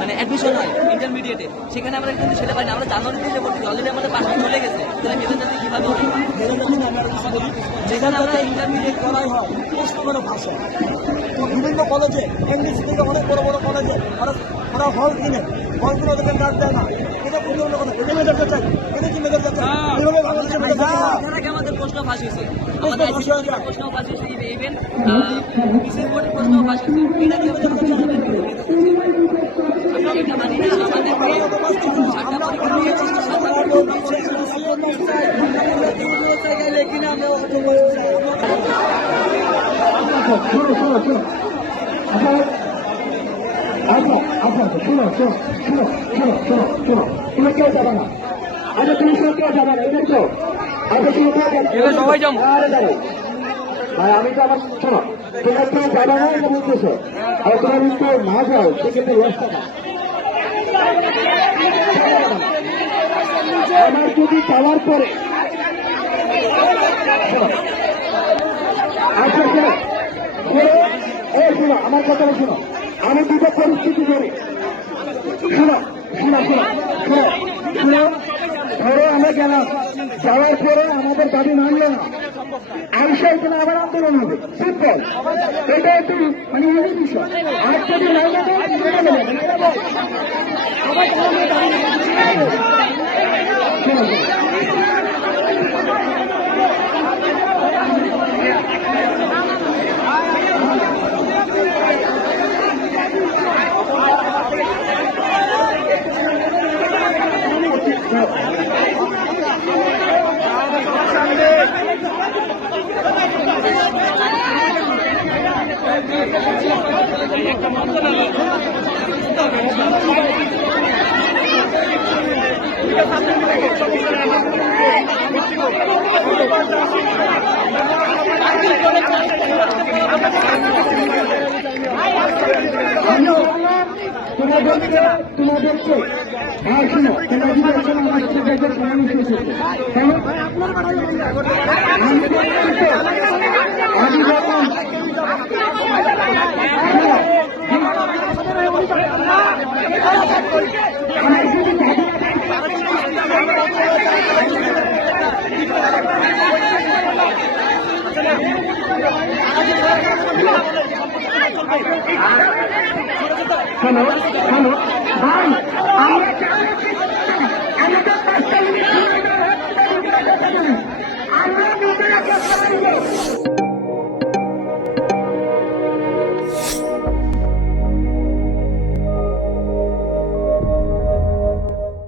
মানে অ্যাডমিশন হয় ইন্টারমিডিয়েটে সেখানে আমরা কিন্তু সেটা পাই না আমরা জানুয়ারিতে এসে পড়ছি অলরেডি আমাদের পাশে চলে গেছে। তাহলে মেধাটাতে কীভাবে হবে যেখানে আমরা ইন্টারমিডিয়েট করাই হয়। প্রশ্ন করে ভাষা বিভিন্ন কলেজে ইংলিশ থেকে অনেক বড় বড় কলেজে ওরা ওরা হল কিনে। হল কিনে ওদেরকে ডাক দেয় না। এটা কোনো কথা। এটা মেধাটা চাই এটা কি মেধাটা চাই বাংলাদেশের প্রশ্ন ফাঁস হয়েছে। আমাদের ফাঁস ICT প্রশ্ন ফাঁস হয়েছে ইভেন কিসের বোর্ডের প্রশ্ন ফাঁস হয়েছে? এটা কি মেধা যাত্রী হবে? এটা মানি না আমাদের আমরা আমরা নিয়েছি কিনা আমরা শোনো শোনো শোনো আচ্ছা শোনো শোনো শোনো শোনো শোনো শোনো তুমি কেউ যাবে না। আচ্ছা তুমি সব কেউ যাবে না এদের তো কেউ সবাই যাব। আরে আমি তো আমার শোনো, তোমার কেউ যাবে না এটা আর তোমার যদি না যাও সেক্ষেত্রে টাকা। আমার যদি যাওয়ার পরে আচ্ছা শোনো শোনো এই শোনো, আমার কথাটা শোনো। আমি দুটো পরিস্থিতি করি শোনো শোনো শোনো শোনো। শোনো ধরে আমরা গেলাম। যাওয়ার পরে আমাদের দাবি মানলো না। আইসা এখানে আবার আন্দোলন হবে। সিম্পল এটা একটু মানে ইজি বিষয়। আর যদি লাইনে দেয় সেটা নেবে না। সবাই তাহলে দাবি মানবে। শোনো শোনো তোমাদেরকে তোমাদেরকে। আর শোনো এখন আমার যদি দাবি। শোনো শোনো ভাই আমরা আমাদের পাঁচটা মিনিট আমরা নিজেরা